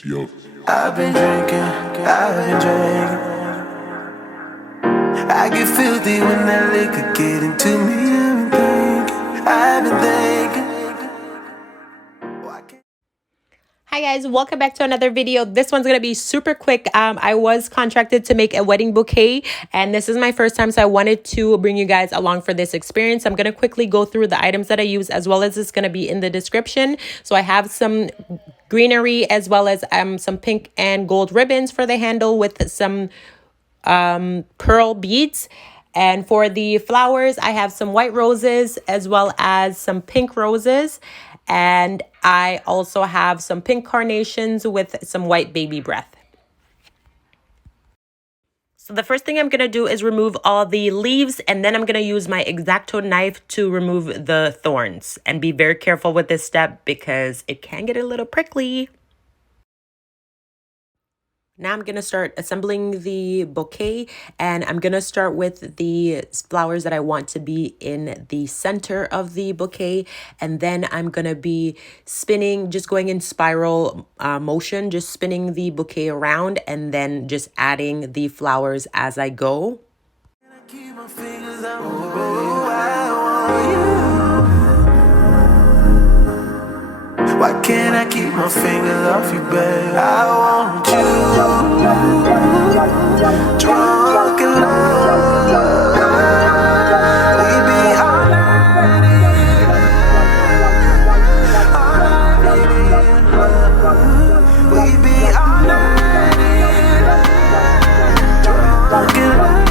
Yo. I've been drinking. I get filthy when that liquor get into me. I've been thinking. Hi guys, welcome back to another video. This one's gonna be super quick. I was contracted to make a wedding bouquet, and this is my first time, so I wanted to bring you guys along for this experience. I'm gonna quickly go through the items that I use, as well as it's gonna be in the description. So I have some greenery, as well as some pink and gold ribbons for the handle with some pearl beads. And for the flowers, I have some white roses as well as some pink roses. And I also have some pink carnations with some white baby breath. So the first thing I'm going to do is remove all the leaves, and then I'm going to use my X-Acto knife to remove the thorns. And be very careful with this step because it can get a little prickly. Now I'm going to start assembling the bouquet, and I'm going to start with the flowers that I want to be in the center of the bouquet. And then I'm going to be spinning, just going in spiral motion, just spinning the bouquet around and then just adding the flowers as I go. Why can't I keep my fingers off you, babe? I want you, drunk in love. We be all night, we be all night, drunk in love.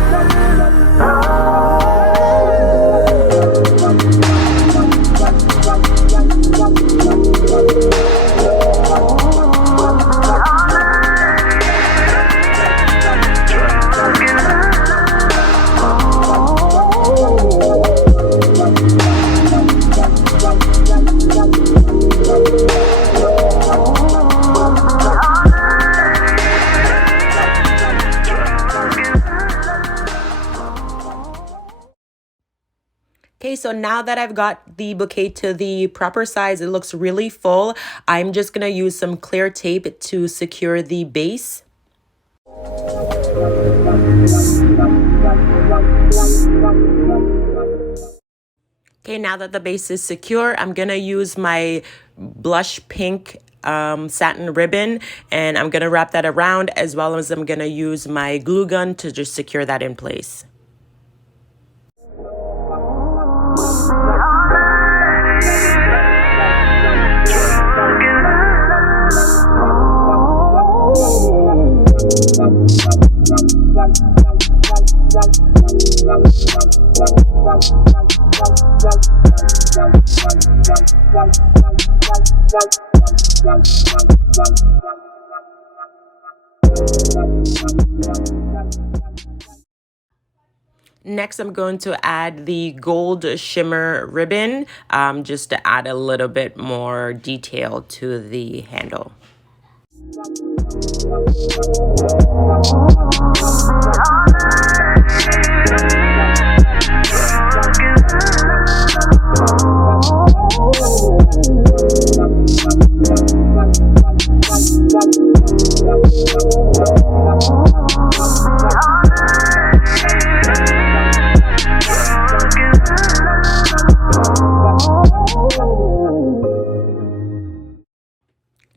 Okay, so now that I've got the bouquet to the proper size, it looks really full. I'm just gonna use some clear tape to secure the base. Okay, now that the base is secure, I'm gonna use my blush pink satin ribbon, and I'm gonna wrap that around, as well as I'm gonna use my glue gun to just secure that in place. Next, I'm going to add the gold shimmer ribbon just to add a little bit more detail to the handle.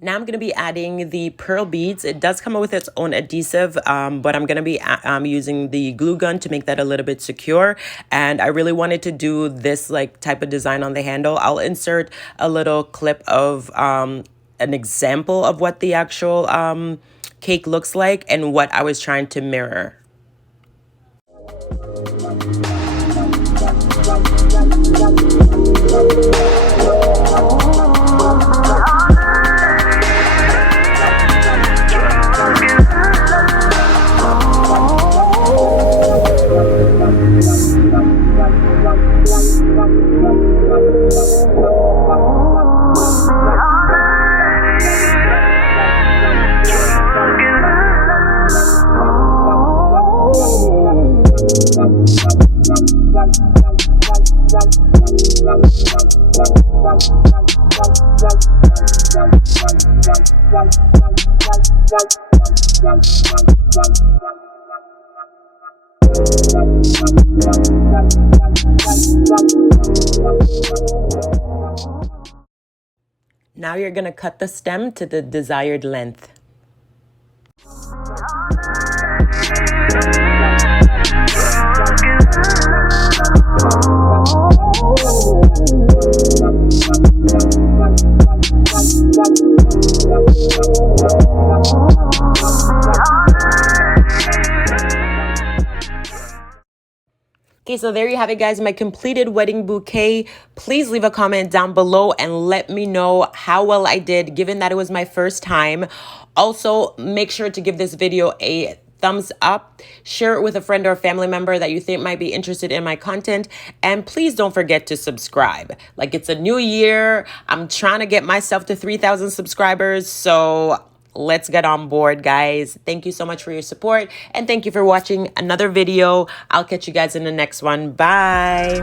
Now I'm going to be adding the pearl beads. It does come with its own adhesive, but I'm going to be using the glue gun to make that a little bit secure. And I really wanted to do this type of design on the handle. I'll insert a little clip of an example of what the actual cake looks like and what I was trying to mirror. Now you're gonna cut the stem to the desired length. Okay, so there you have it, guys, my completed wedding bouquet. Please leave a comment down below and let me know how well I did, given that it was my first time. Also, make sure to give this video a thumbs up, share it with a friend or a family member that you think might be interested in my content, and please don't forget to subscribe. Like, it's a new year. I'm trying to get myself to 3,000 subscribers, so let's get on board, guys. Thank you so much for your support, and thank you for watching another video. I'll catch you guys in the next one. Bye.